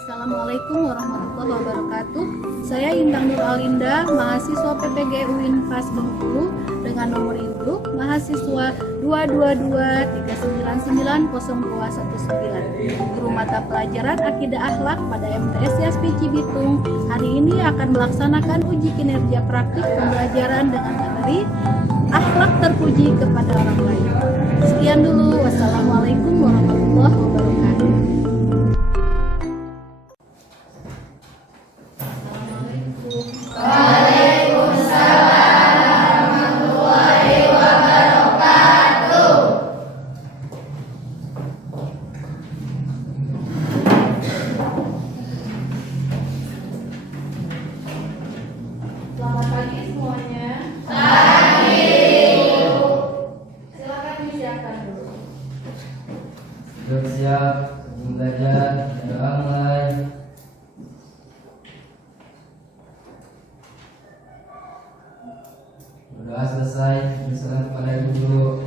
Assalamualaikum warahmatullahi wabarakatuh. Saya Intan Nur Alinda, mahasiswa PPG UIN FAS Bengkulu dengan nomor induk mahasiswa 222399019. Guru mata pelajaran Akidah Akhlak pada MTS Yaspi Cibitung hari ini akan melaksanakan uji kinerja praktik pembelajaran dengan materi akhlak terpuji kepada orang lain. Sekian dulu. Wassalamualaikum warahmatullahi wabarakatuh. Selamat pagi semuanya. Pagi. Silakan disiapkan dulu. Sudah siap, belajar, doa mulai. Doa selesai, bersalam kepada ibu guru.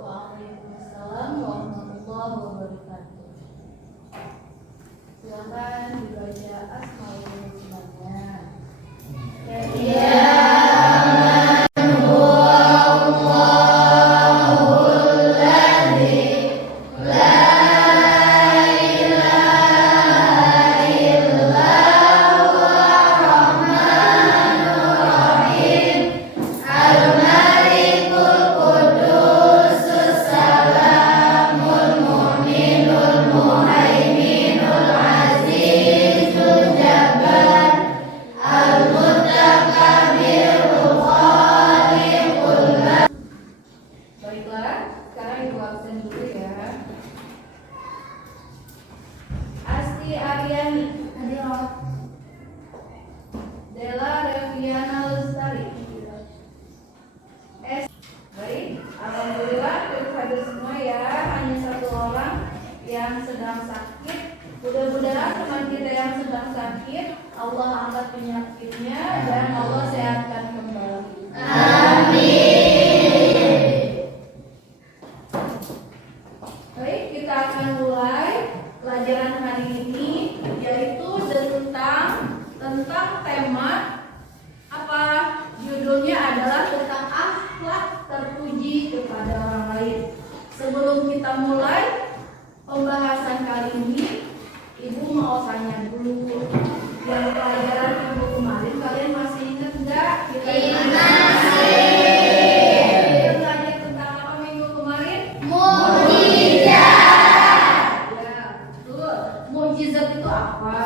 Waalaikumsalam warahmatullahi wabarakatuh. Silakan dibaca Asmaul Husnanya. Baiklah, sekarang ibu absen dulu ya. Asti Aryani. Dela Reviana Lestari. Baik, alhamdulillah terus hadir semua ya. Hanya satu orang yang sedang sakit. Mudah-mudahan teman kita yang sedang sakit Allah angkat penyakitnya dan Allah sehatkan kembali. Baik, kita akan mulai pelajaran hari ini, yaitu tentang tema apa? Judulnya adalah tentang akhlak terpuji kepada orang lain. Sebelum kita mulai pembahasan kali ini, Ibu mau tanya dulu, yang pelajaran Ibu kemarin kalian masih ingat nggak? Kita belajar tentang apa minggu kemarin? Ya, betul. Mukjizat itu apa?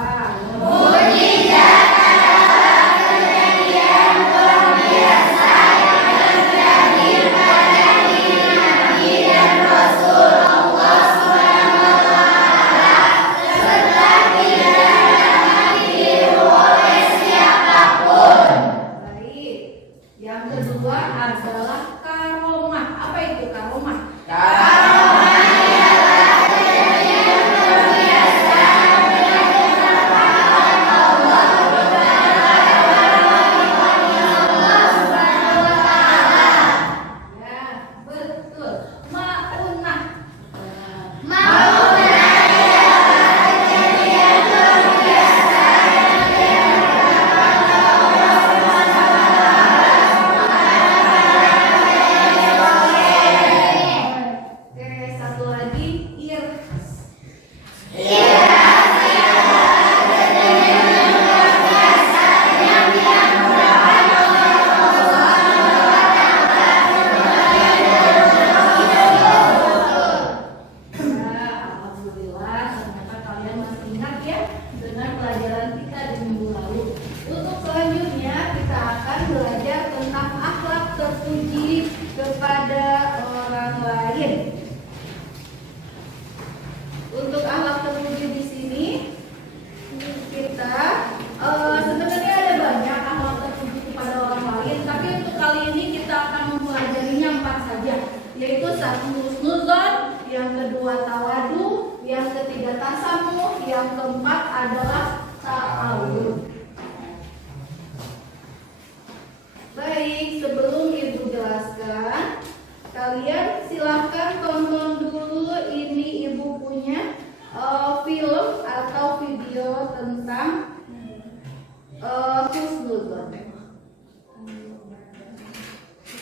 husnudzon.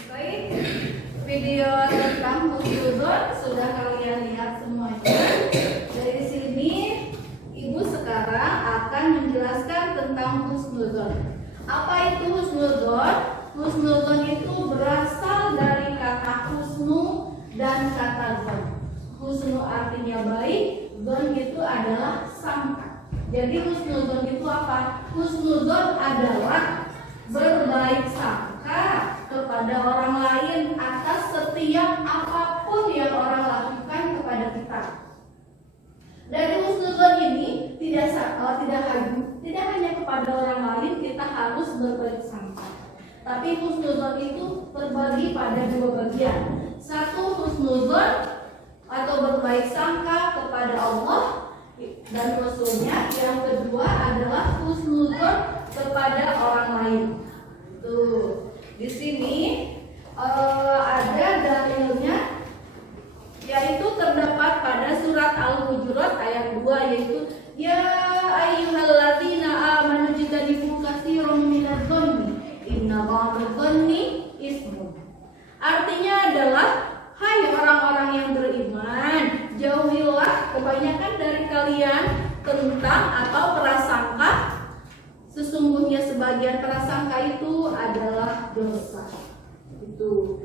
Baik, video tentang husnudzon sudah kalian lihat semuanya. Dari sini Ibu sekarang akan menjelaskan tentang husnudzon. Apa itu husnudzon? Husnudzon itu berasal dari kata husnu dan kata dzon. Husnu artinya baik, dzon itu adalah sangka. Jadi husnudzon itu apa? Husnudzon adalah berbaik sangka kepada orang lain atas setiap apapun yang orang lakukan kepada kita. Dari husnudzon ini tidak hanya kepada orang lain kita harus berbaik sangka. Tapi husnudzon itu terbagi pada dua bagian. Satu, husnudzon atau berbaik sangka kepada Allah dan Rasulnya. Yang kedua adalah husnudzon kepada orang lain. Tuh, di sini ada dalilnya, yaitu terdapat pada surat Al-Hujurat ayat 2, yaitu ya ayyuhalladzina amanu jtanibu katsiran minadh-dhanni inna ba'dadh-dhanni ismun. Artinya adalah, hai orang-orang yang beriman, jauhilah kebanyakan dari kalian tentang atau prasangka. Sesungguhnya sebagian prasangka itu adalah dosa. Itu.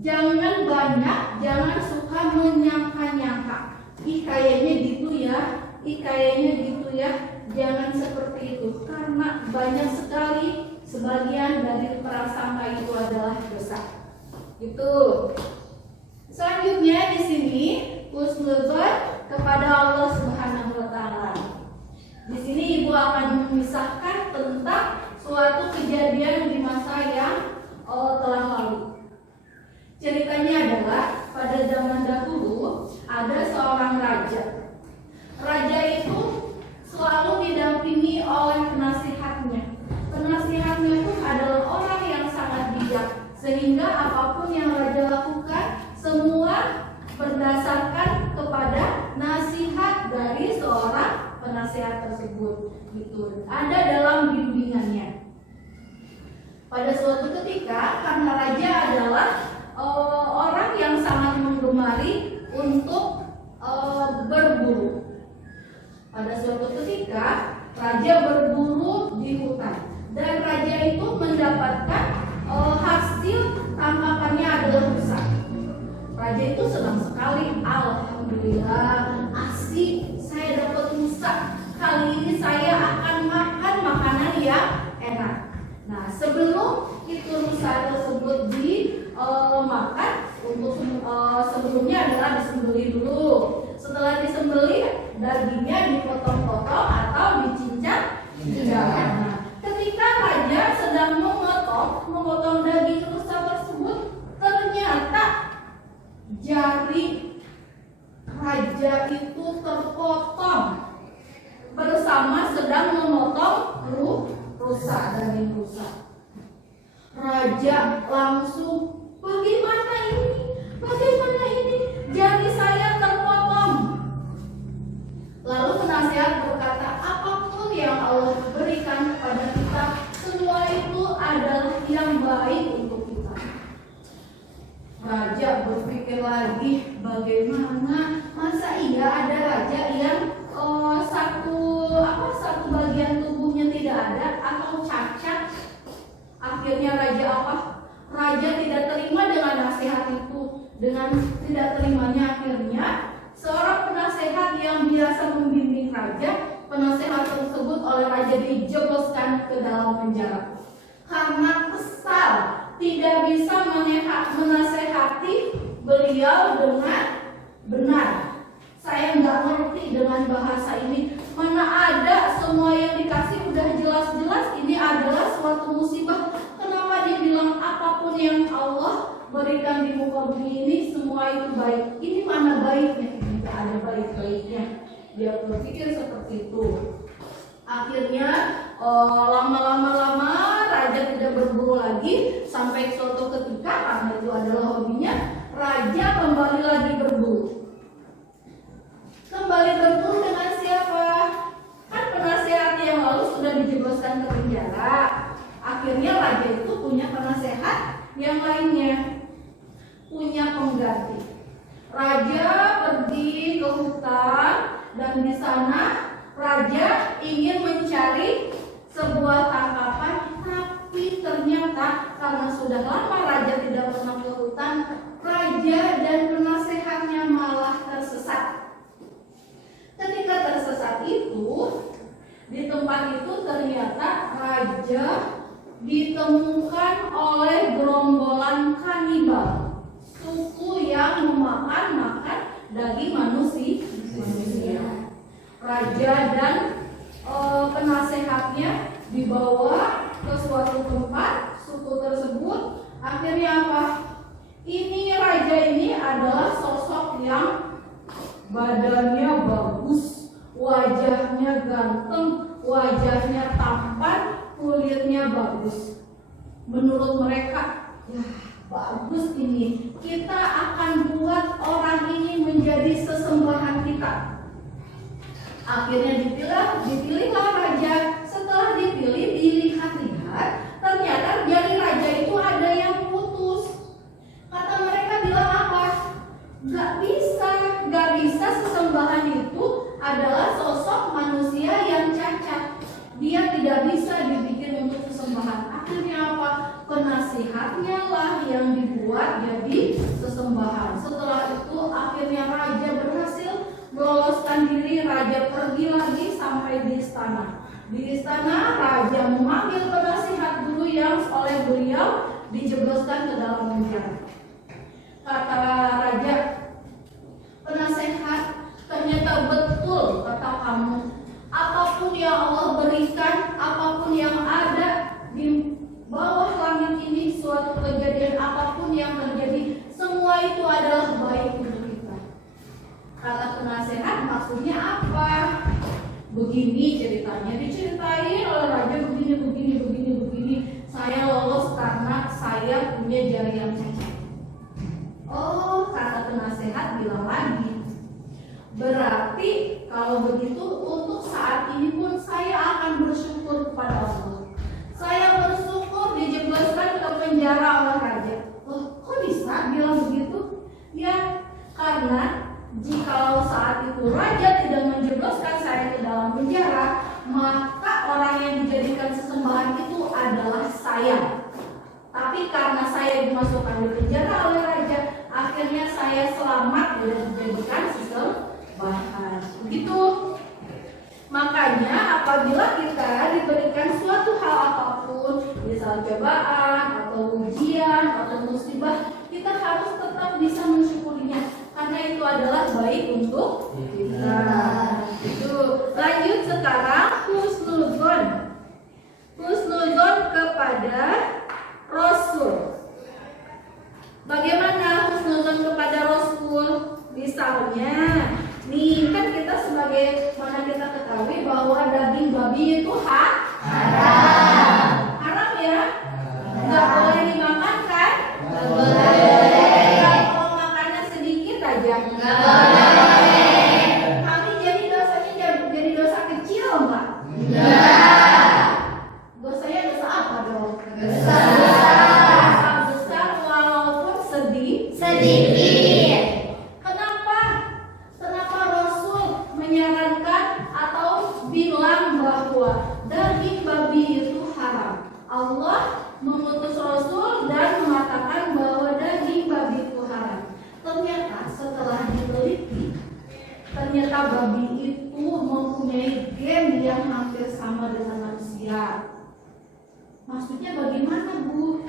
Jangan banyak, jangan suka menyangka-nyangka. Kayaknya gitu ya, kayaknya gitu ya. Jangan seperti itu, karena banyak sekali sebagian dari prasangka itu adalah dosa. Itu. Selanjutnya di sini husnudzon kepada Allah Subhanahu wa taala. Di sini Ibu akan memisahkan tentang suatu kejadian di masa yang telah lalu. Ceritanya adalah pada zaman dahulu ada seorang raja. Raja itu selalu didampingi oleh penasihatnya. Penasihatnya pun adalah orang yang sangat bijak, sehingga apapun yang raja lakukan semua berdasarkan kepada nasihat dari seorang penasihat tersebut. Gitu. Ada dalam bimbingannya. Pada suatu ketika, karena raja adalah orang yang sangat menggemari untuk berburu. Pada suatu ketika raja berburu di hutan dan raja itu mendapatkan hasil tangkapannya adalah rusa. Raja itu senang sekali, alhamdulillah, asik, saya dapat rusa. Kali ini saya akan makan makanan yang enak. Nah, sebelum itu rusa tersebut dimakan, untuk sebelumnya adalah disembelih dulu. Setelah disembelih, dagingnya dipotong-potong atau dicincang. Nah, ketika raja sedang memotong daging rusa tersebut, ternyata jari raja itu terpotong bersama sedang memotong rusa, daging rusa. Raja langsung, bagaimana ini? Jari saya terpotong. Lalu penasihat berkata, apapun yang Allah berikan kepada kita, semua itu adalah yang baik untuk kita. Raja berpikir lagi, bagaimana? Masa iya ada raja yang satu bagian tubuhnya tidak ada atau cacat? Akhirnya raja tidak terima dengan nasihat itu. Dengan tidak terimanya akhirnya seorang penasehat yang biasa membimbing raja, penasehat tersebut oleh raja dijebloskan ke dalam penjara. Karena kesal tidak bisa menasehati beliau dengan benar. Saya nggak ngerti dengan bahasa ini. Mana ada, semua yang dikasih udah jelas-jelas ini adalah suatu musibah. Kenapa dia bilang apapun yang Allah berikan di muka bumi ini semua itu baik? Ini mana baiknya? Tidak ada baik-baiknya. Dia berpikir seperti itu. Akhirnya lama-lama raja tidak berburu lagi, sampai suatu ketika, karena itu adalah hobinya, raja kembali lagi berburu. Kembali berburu dengan siapa? Kan penasehat yang lalu sudah dijebloskan ke terpenjara. Akhirnya raja itu punya penasehat yang lainnya, punya pengganti. Raja pergi ke hutan dan di sana raja ingin mencari sebuah tangkapan, tapi ternyata karena sudah lama raja tidak pernah ke hutan, raja dan penasehatnya malah tersesat. Ketika tersesat itu, di tempat itu ternyata raja ditemukan oleh gerombolan kanibal, suku yang memakan daging manusia. Raja dan penasehatnya dibawa ke suatu tempat suku tersebut. Akhirnya apa? Ini raja ini adalah sosok yang badannya bagus, wajahnya ganteng, wajahnya tampan, kulitnya bagus. Menurut mereka, ya bagus ini. Kita akan buat orang ini menjadi sesembahan kita. Akhirnya dipilihlah raja. Setelah dipilih, dilihat-lihat, ternyata jari raja itu ada yang putus. Kata mereka bilang apa? Gak bisa sesembahan itu adalah sosok manusia yang cacat. Dia tidak bisa dibikin untuk sesembahan. Akhirnya apa? Penasihatnya lah yang dibuat jadi sesembahan. Setelah itu akhirnya raja berhasil meloloskan diri. Raja pergi lagi sampai di istana. Di istana raja memanggil penasihat dulu yang oleh beliau dijebloskan ke dalam penjara. Kata raja, penasehat, ternyata betul kata kamu. Apapun yang Allah berikan, apapun yang ada di bawah langit ini, suatu kejadian apapun yang terjadi, semua itu adalah baik untuk kita. Kata penasehat, maksudnya apa? Begini ceritanya, diceritain oleh raja begini. Saya lolos karena saya punya jari yang cacat. Oh, kata penasehat bilang lagi, berarti kalau begitu untuk saat ini pun saya akan bersyukur kepada Allah. Saya bersyukur dijebloskan ke penjara oleh raja. Oh, kok bisa bilang begitu? Ya, karena jikalau saat itu raja tidak menjebloskan saya ke dalam penjara, maka orang yang dijadikan sesembahan itu adalah saya. Tapi karena saya dimasukkan di penjara oleh raja, akhirnya saya selamat dan dijadikan sesembahan. Begitu. Makanya apabila kita diberikan suatu hal apapun, misal cobaan atau ujian atau musibah, kita harus tetap bisa mensyukurinya karena itu adalah baik untuk kita. Itu. Lanjut sekarang husnuzon. Husnuzon kepada Rasul. Bagaimana husnuzon kepada Rasul? Misalnya, nih kan kita sebagai mana kita ketahui bahwa daging babi itu haram. Haram ya? Nggak boleh dimakan kan? Nggak boleh. Kalau makannya sedikit aja nggak boleh. Kali jadi dosanya jadi dosa kecil nggak? Enggak. Dosanya dosa apa dong? Dosa besar walaupun sedikit. Kenapa Rasul menyarankan atau bilang bahwa daging babi itu haram? Allah mengutus Rasul dan mengatakan bahwa daging babi itu haram. Ternyata setelah diteliti, ternyata babi itu mempunyai gen yang hampir sama dengan manusia. Maksudnya bagaimana, Bu?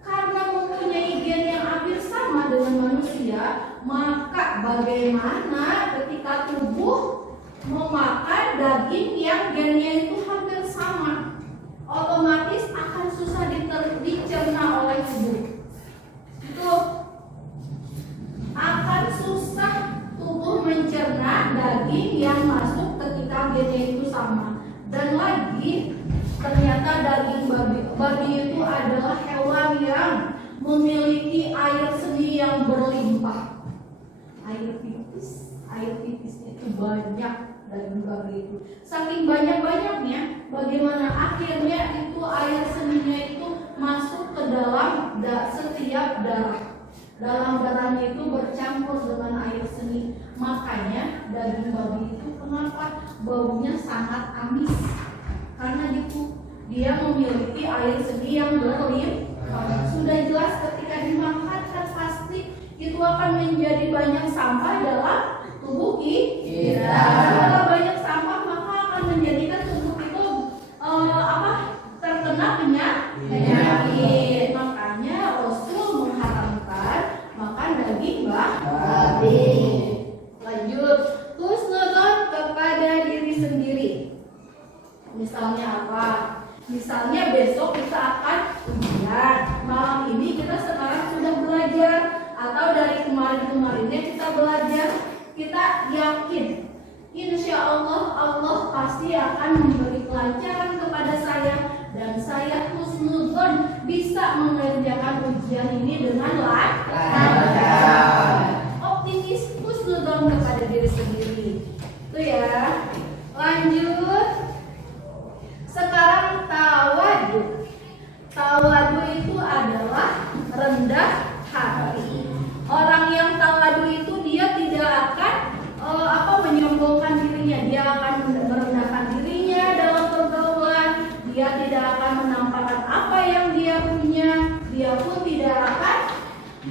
Karena mempunyai gen yang hampir sama dengan manusia, maka bagaimana ketika tubuh memakan daging yang gennya itu hampir sama? Otomatis akan susah dicerna oleh tubuh. Itu akan susah tubuh mencerna daging yang masuk ketika gennya itu sama. Dan lagi ternyata daging babi itu adalah hewan yang memiliki air seni yang berlimpah. Air pipis itu banyak. daging babi itu. Saking banyak-banyaknya, bagaimana akhirnya itu air seninya itu masuk ke dalam setiap darah. Dalam darahnya itu bercampur dengan air seni. Makanya daging babi itu kenapa baunya sangat amis? Karena itu dia memiliki air seni yang berlimpah. Sudah jelas ketika dimakan kan pasti itu akan menjadi banyak sampah dalam tubuh kita. Kalau banyak sampah maka akan menjadikan tubuh itu terkena penyakit. Makanya Rasul mengharamkan makan daging babi. Lanjut, husnuzon kepada diri sendiri. Misalnya apa? Misalnya besok kita akan ujian. Malam ini kita sekarang sudah belajar, atau dari kemarin-kemarinnya kita belajar. Kita yakin insya Allah Allah pasti akan memberi kelancaran kepada saya, dan saya husnuzon bisa mengerjakan ujian ini dengan lancar. Optimis, husnuzon kepada diri sendiri. Itu ya. Lanjut. Sekarang tawadu. Tawadu itu adalah rendah hati. Orang yang tawadu itu dia tidak akan menyombongkan dirinya. Dia akan merendahkan dirinya dalam pergaulan. Dia tidak akan menampakkan apa yang dia punya. Dia pun tidak akan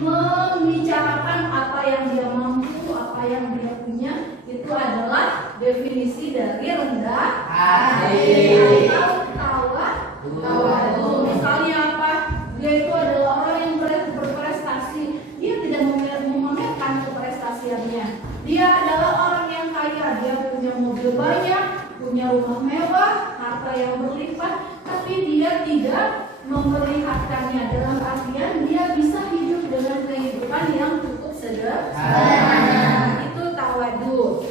membicarakan apa yang dia mampu, apa yang dia punya. Itu adalah definisi dari rendah hati atau tawadu. Misalnya apa? Dia itu adalah orang yang berprestasi. Dia tidak memamerkan keprestasiannya. Dia adalah orang yang kaya. Dia punya mobil banyak, punya rumah mewah, harta yang berlimpah, tapi dia tidak memperlihatkannya. Dalam artian dia bisa hidup dengan kehidupan yang cukup sederhana. Itu tawadu.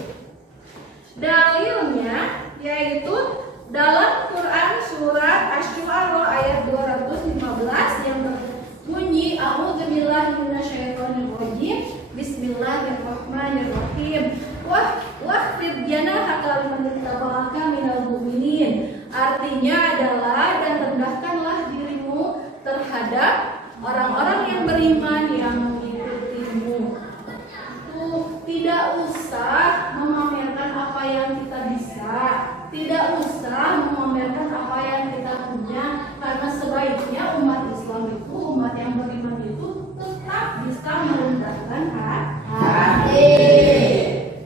Dalilnya yaitu dalam Quran surat Asy-Syu'ara ayat 215 yang berbunyi A'udzubillahi minasyaitonirrajim. Bismillahirrahmanirrahim. Wahfid janahaka liman ittaba'aka minal mu'minin. Artinya adalah, dan rendahkanlah dirimu terhadap orang-orang yang beriman yang mengikutimu. Tidak usah memamerkan apa yang kita bisa, tidak usah memamerkan apa yang kita punya, karena sebaiknya umat Islam itu, umat yang beriman itu tetap bisa merendahkan hati.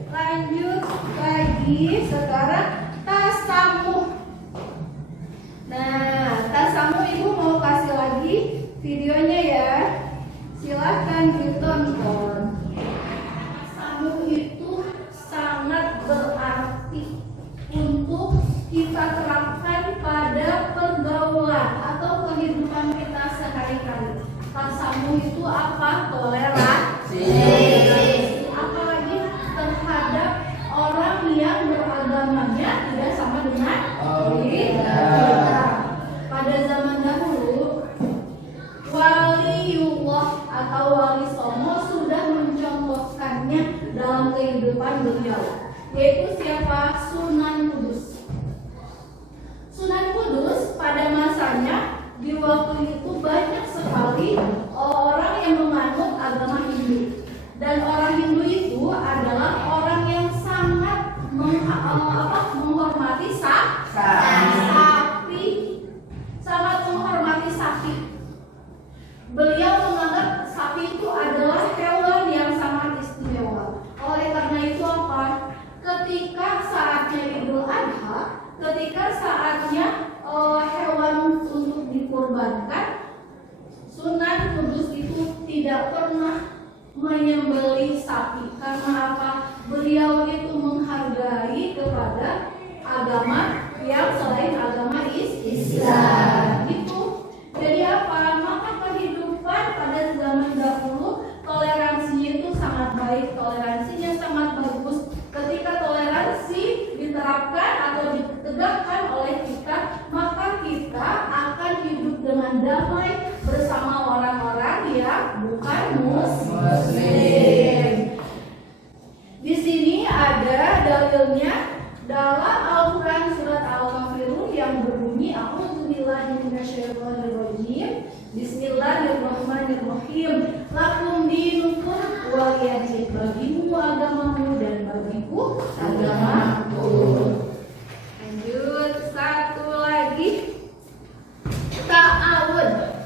Lanjut lagi, sekarang tasamuh. Nah, tasamuh ibu mau kasih lagi videonya ya, silahkan ditonton. Itu sangat berarti untuk kita terapkan pada pergaulan atau kehidupan kita sehari-hari. Tasamuh itu apa? Toleransi. Apalagi terhadap orang yang beragamanya tidak sama dengan kita. Pada zaman dahulu, waliullah atau wali songo sudah mencontohkannya dalam kehidupan beliau, yaitu siapa? Sunan Kudus. Sunan Kudus pada masanya di waktu itu banyak sekali orang yang menganut agama Hindu, dan orang Hindu itu adalah orang yang sangat menghormati sapi, sangat menghormati sapi. Beliau menganggap sapi itu adalah hewan yang sangat istimewa. Oleh karena itu apa? Ketika saatnya Idul Adha, ketika saatnya hewan untuk dikurbankan, Sunan Kudus itu tidak pernah menyembelih sapi. Karena apa? Beliau itu menghargai kepada agama yang selain agama Islam. Itu jadi apa? Maka kehidupan pada zaman dahulu toleransinya itu sangat baik, toleransinya sangat bagus. Ketika toleransi diterapkan atau ditegakkan oleh kita, maka kita akan hidup dengan damai bersama orang-orang yang bukan muslim. Di sini ada dalilnya minasyaitonirrajim. Bismillahirrahmanirrahim. Lakum dinukum waliyadin. Bagimu agamamu dan bagiku agamaku. Lanjut, satu lagi. Ta'awun.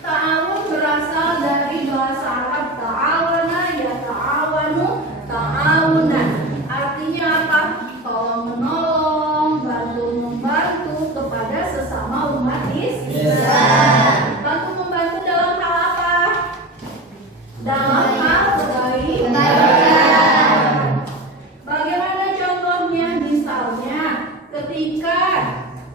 Ta'awun berasal dari bahasa Arab ta'awana ya ta'awanu ta'awunan. Artinya apa? Tolong menolong, bantu membantu kepada sesama umat Islam. Bantu membantu dalam hal apa? Dalam hal kebaikan. Bagaimana contohnya? Misalnya ketika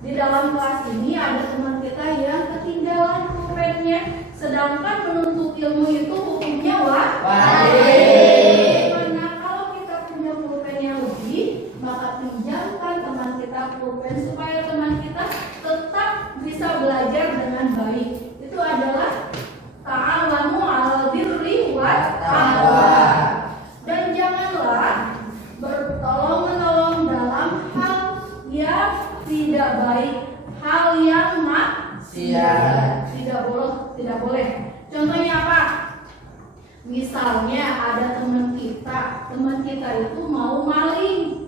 di dalam kelas ini ada teman kita yang ketinggalan pulpennya, sedangkan menuntut ilmu itu hukumnya wajib. Karena kalau kita punya pulpen yang lebih, maka pinjamkan teman kita pulpen supaya teman kita tetap bisa belajar dengan baik. Itu adalah ta'awanu 'alal birri wat taqwa. Dan janganlah bertolong-menolong dalam hal yang tidak baik, hal yang maksiat. Tidak boleh. Contohnya apa? Misalnya ada teman kita itu mau maling.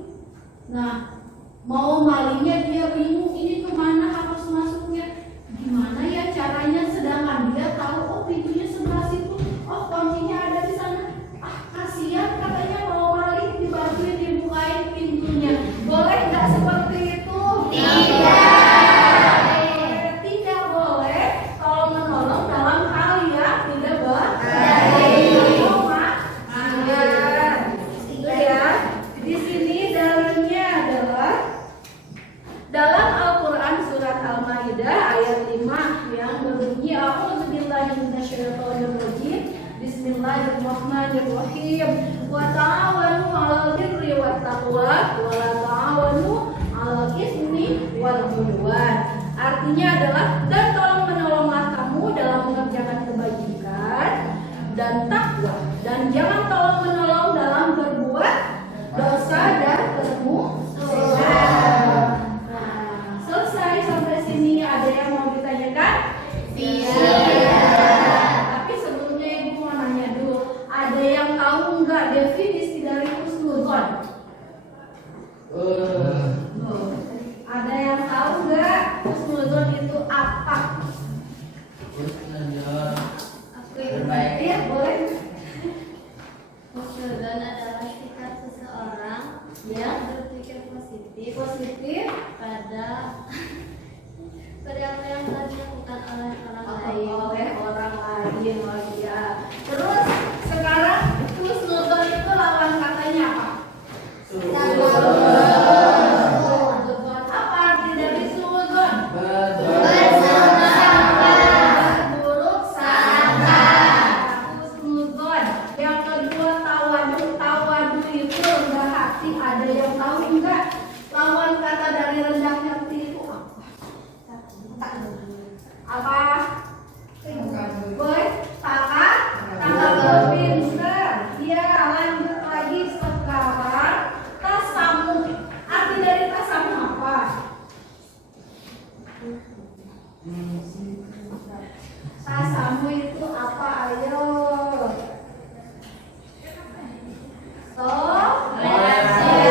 Nah, mau malingnya dia bingung ini kemana harus masuknya, gimana ya caranya, sedangkan dia tahu oh pintunya sebelah situ, oh kuncinya ada di sana. Kasihan katanya mau maling, dibantuin dibukain pintunya. Boleh nggak seperti itu? Tidak boleh tolong menolong dalam hal yang tidak baik. Itu ya. Di sini dalilnya adalah dalam Al-Quran surat Al-Maidah ayat 5 yang berbunyi A'udzubillahi minasyaitonirrajim. Bismillahirrahmanirrahim. Wa ta'awanu 'alal birri wat taqwa wa la ta'awanu 'alal itsmi wal 'udwan. Artinya adalah dan tolong menolonglah kamu dalam mengerjakan kebajikan dan takwa, dan jangan tolong menolong dalam berbuat dosa dan kemusyrikan. Selesai sampai sini, ada yang mau ditanyakan? Tapi sebelumnya ibu mau nanya dulu, ada yang tahu nggak definisi dari husnudzon? Ada yang tahu nggak husnudzon itu apa? Iya, boleh. Husnudzon adalah sikap seseorang yang berpikir positif pada apa yang telah dilakukan oleh orang lain. Ya. Terus sekarang husnudzon itu lawan katanya apa? Suudzon. Apa arti dari suudzon? Buruk sangka. Husnudzon. Yang kedua tawadu itu rendah hati. Ada yang tahu enggak lawan kata dari rendah hati itu apa? Apa? Boy, tangkap pinter. Ya, lanjut lagi sekarang tasamu. Arti dari tasamu apa? Tasamu itu apa? Ayo. Toleransi.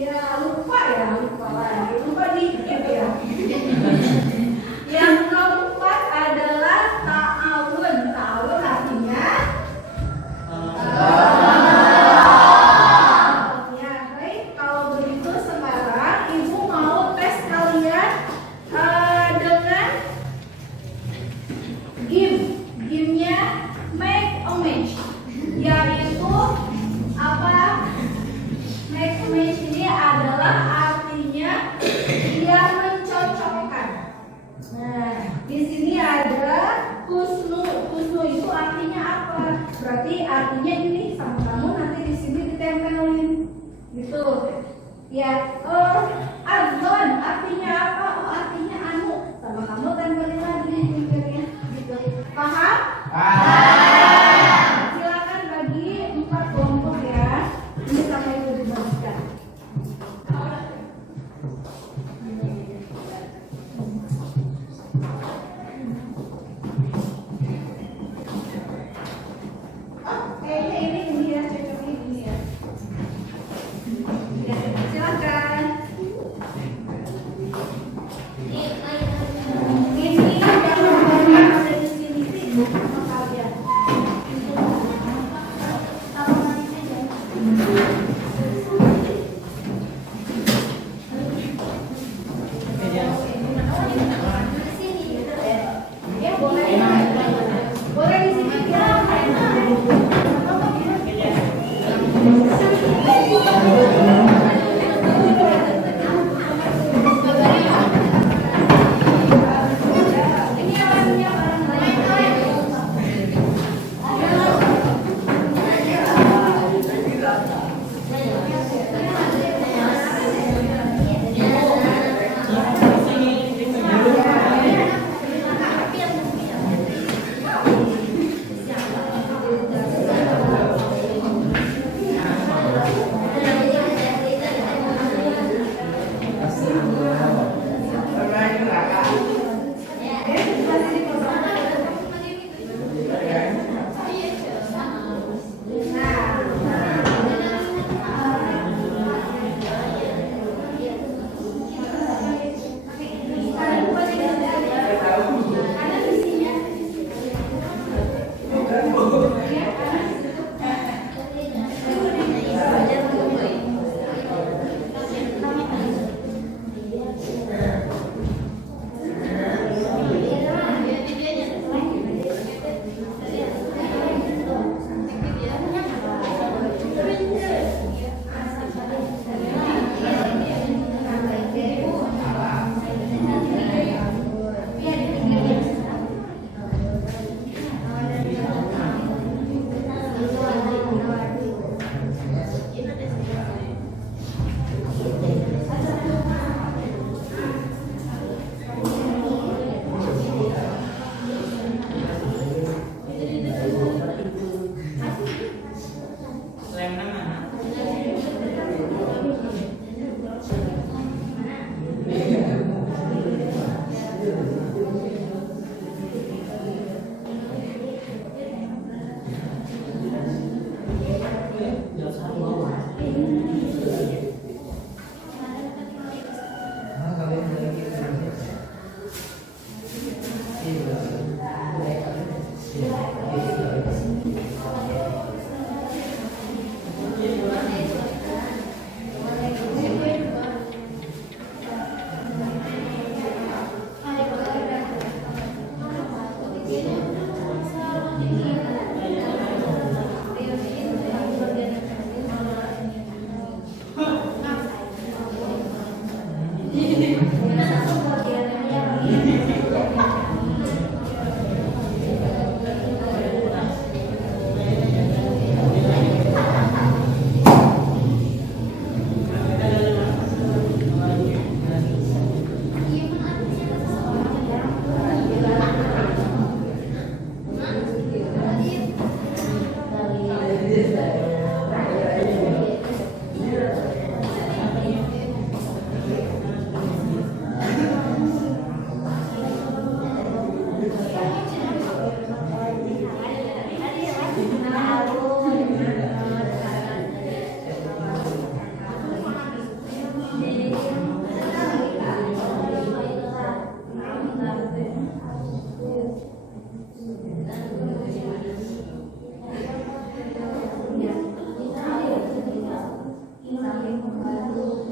Iya, lupa lagi. Lupa dikit ya. Yang keempat adalah ta'awun. Ta'awun artinya ya, baik. Kalau begitu sekarang ibu mau tes kalian dengan game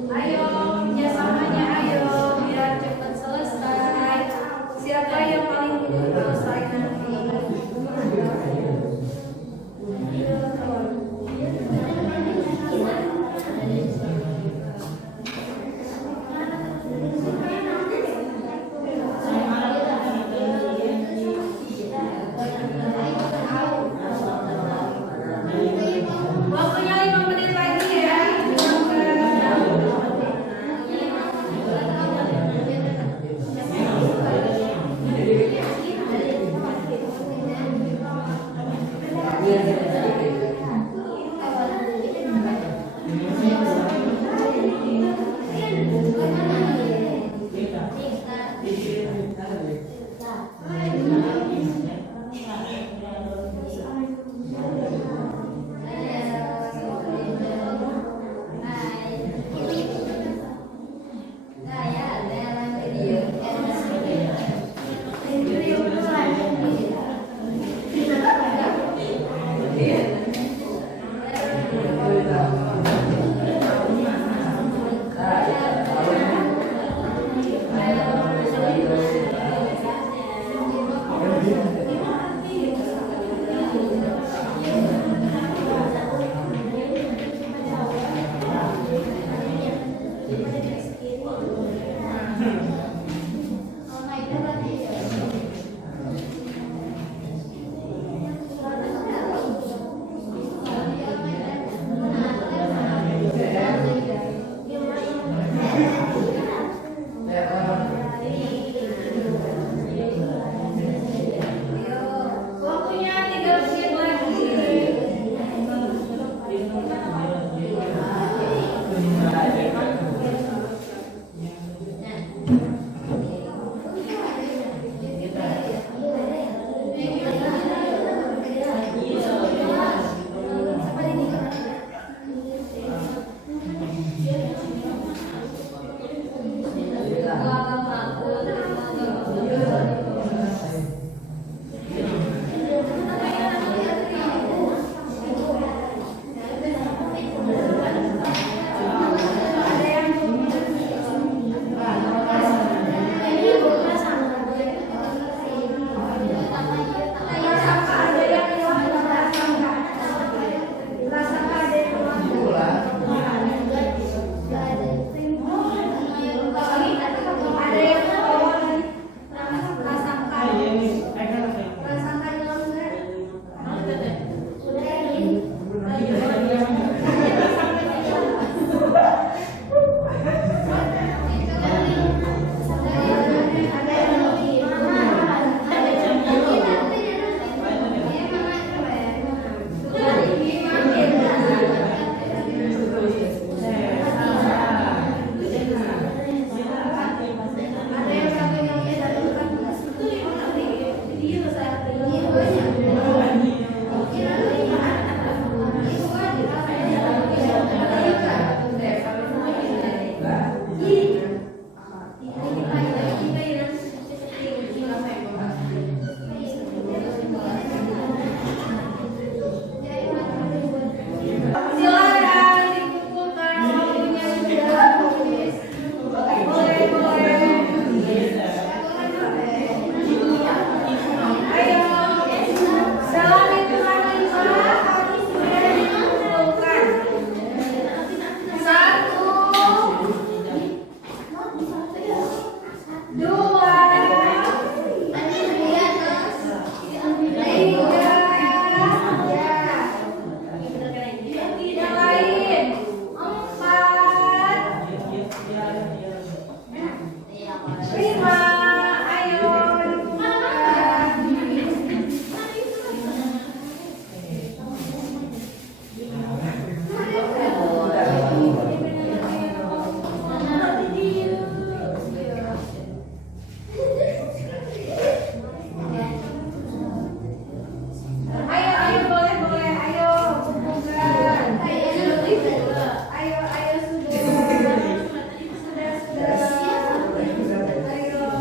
Ayo, kerjasamanya ayo, biar cepat selesai. Siapa yang paling cepat selesai nanti? Waktunya 5 menit lagi ya.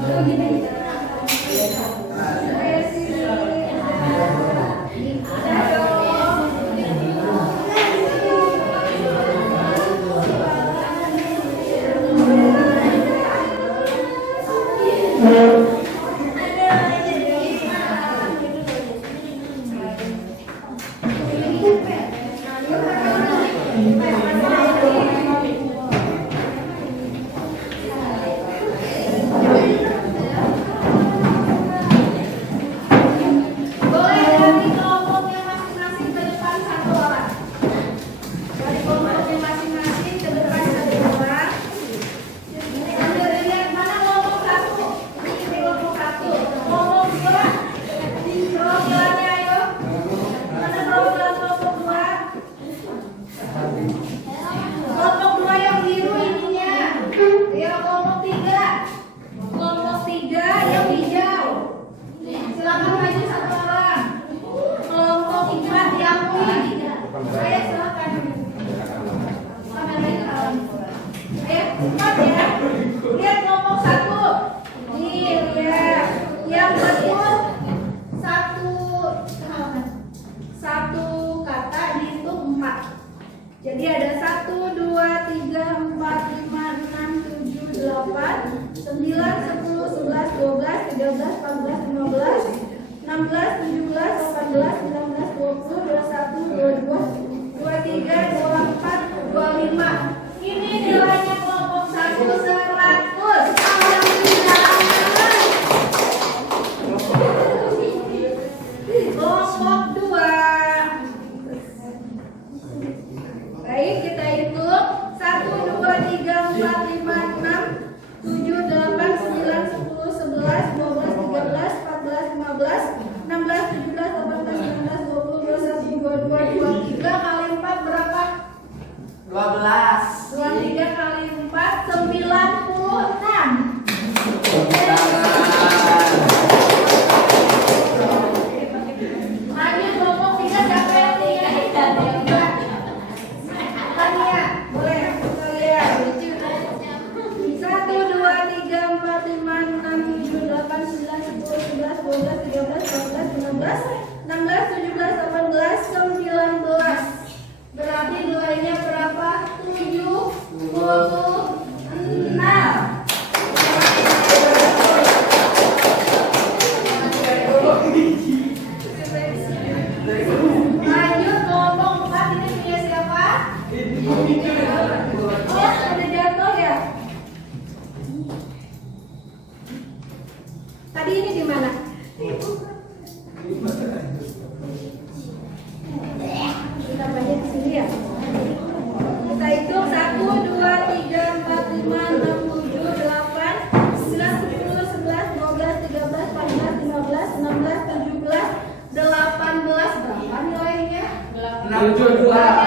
Boleh dari kelompoknya masing-masing ke depan satu orang. Dari kelompoknya masing-masing ke depan satu orang. Sambil lihat mana kelompok satu. Ini kelompok satu. Kelompok dua. Perwakilannya ayo. Mana perwakilan kelompok dua? Kelompok dua yang biru ininya. Ya kelompok tiga. Kelompok tiga yang hijau. Silakan maju satu orang. Kelompok 4 yang kuning. Saya silakan. Kameranya kawan. Ayo cepat ya. Lihat kelompok 1. Nih lihat. Yang betul satu kata dihitung 4. Jadi ada 1, 2, 3, 4, 5, 6, 7, 8, 9, 10, 11, 12, 13, 14, 15, 16, 17, 18, 19, 20, 21, 22, 23, 24, 25. Ini nilainya kelompok 1 100. Kelompok 2. Baik, kita hitung 1, 2, 3, 4, 5, 6, 7, 8, 9, 10, 11, 12, 13, 14, 15, 16, 17, 18, 19, 20, 21, 22, 23 kali 4 berapa? 12. 23 kali 4, 96. Lanjut kelompok 3 siapa yang tiga? Tania, boleh kita lihat. 1, 2, 3, 4, 5, 6, 7, 8, 9, 10, 11, 12, 13, 14, 15, 16, 17, 18, 19. Berarti nilainya berapa? 76. Lanjut kelompok 4 ini punya siapa? Oh, sudah jatuh ya? Tadi ini di mana? Kita banyak di sini ya. Kita hitung 1, 2, 3, 4, 5, 6, 7, 8, 9, 10, 11, 12, 13, 14, 15, 16, 17, 18. Berapa nilainya? 62.